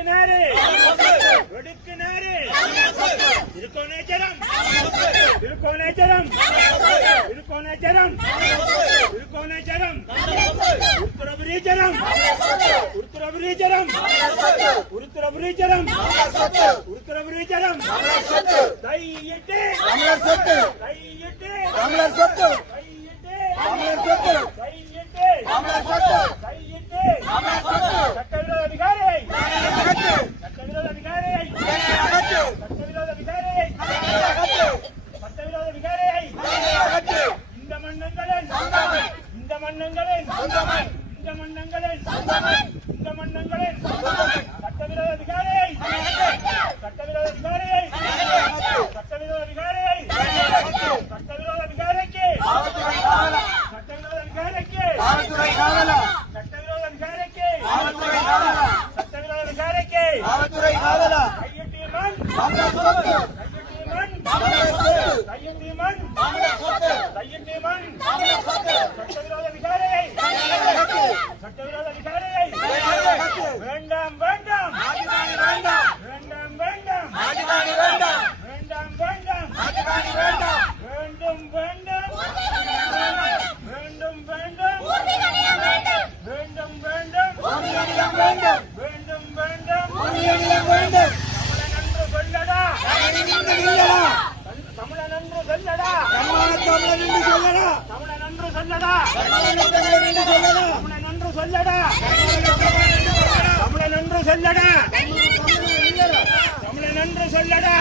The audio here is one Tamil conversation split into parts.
வெடுக்குனாரு வெடுக்குனாரு திருக்கோணேச்சரம் திருக்கோணேச்சரம் திருக்கோணேச்சரம் திருக்கோணேச்சரம் உருத்திரபுரீச்சரம் உருத்திரபுரீச்சரம் உருத்திரபுரீச்சரம் உருத்திரபுரீச்சரம் கையிட்டு கையிட்டு கையிட்டு சட்டவிரோத அதிகாரியை சட்டவிரோத அதிகாரியை சட்டவிரோத அதிகாரியை சட்டவிரோத அதிகாரியை இந்த மன்னங்களின் இந்த மன்னங்களின் இந்த மன்னங்களின் இந்த மன்னங்களின் சட்டவிரோத அதிகாரியை சட்டவிரோத அதிகாரியை சட்டவிரோத அதிகாரியை சட்டவிரோத அதிகாரிக்கு சட்டவிரோத அதிகாரிக்கு சட்டவிரோத அதிகாரிக்கு சட்டவிரோத அதிகாரிக்கு கையெட்டியமன் கையெட்டியமன் கையெட்டியமன் சட்டவிரோத அதிகாரியை சட்டவிரோத அதிகாரியை வேண்டாம் வேண்டாம் வேண்டாம் வேண்டாம் வேண்டாம் வேண்டாம் வேண்டும் வேண்டும் வேண்டும் வேண்டும் வேண்டும் வேண்டும் வேண்டும் வேண்டும் தமிழன் என்று சொல்லடா தமிழன் என்று சொல்லடா தமிழன் என்று சொல்லடா தமிழன் என்று சொல்லடா தமிழன் என்று சொல்லடா தமிழன் என்று சொல்லடா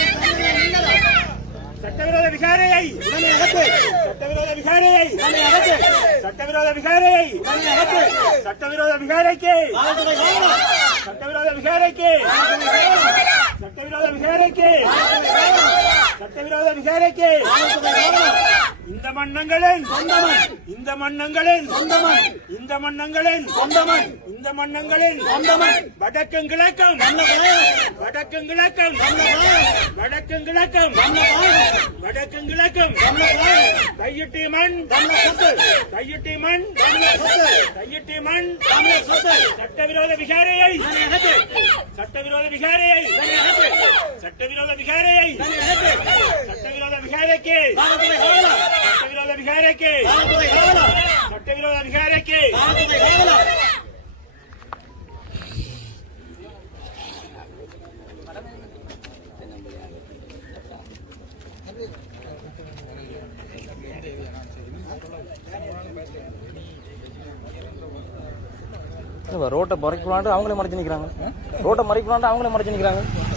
சட்டவிரோத விகாரையை சட்டவிரோத விகாரையை சட்டவிரோத விகாரையை சட்டவிரோத விகாரைக்கு சட்டவிரோத விகாரைக்கு சட்டவிரோத விகாரைக்கு சட்டவிரோத விகாரைக்கு இந்த மன்னங்களின் இந்த மன்னங்களின் இந்த மன்னங்களின் இந்த மன்னங்களின் வடக்கும் கிழக்கும் வடக்கும் கிழக்கும் வடக்கும் கிழக்கும் வடக்கும் கிழக்கும் கையிட்டி மண் கையிட்டி மண் கையிட்டி மண் சட்டவிரோத விகாரையை சட்டவிரோத விகாரையை சட்டவிரோத விகாரையை சட்டவிரோத விகாரைக்கு சட்டவிரோத விகாரைக்கு சட்டவிரோத விகாரைக்கு ரோட்டை மறைக்கலான்ட்டு அவங்களே மறைச்சு நிற்கிறாங்க ரோட்டை மறைக்கலான்ட்டு அவங்களே மறைச்சு நிற்கிறாங்க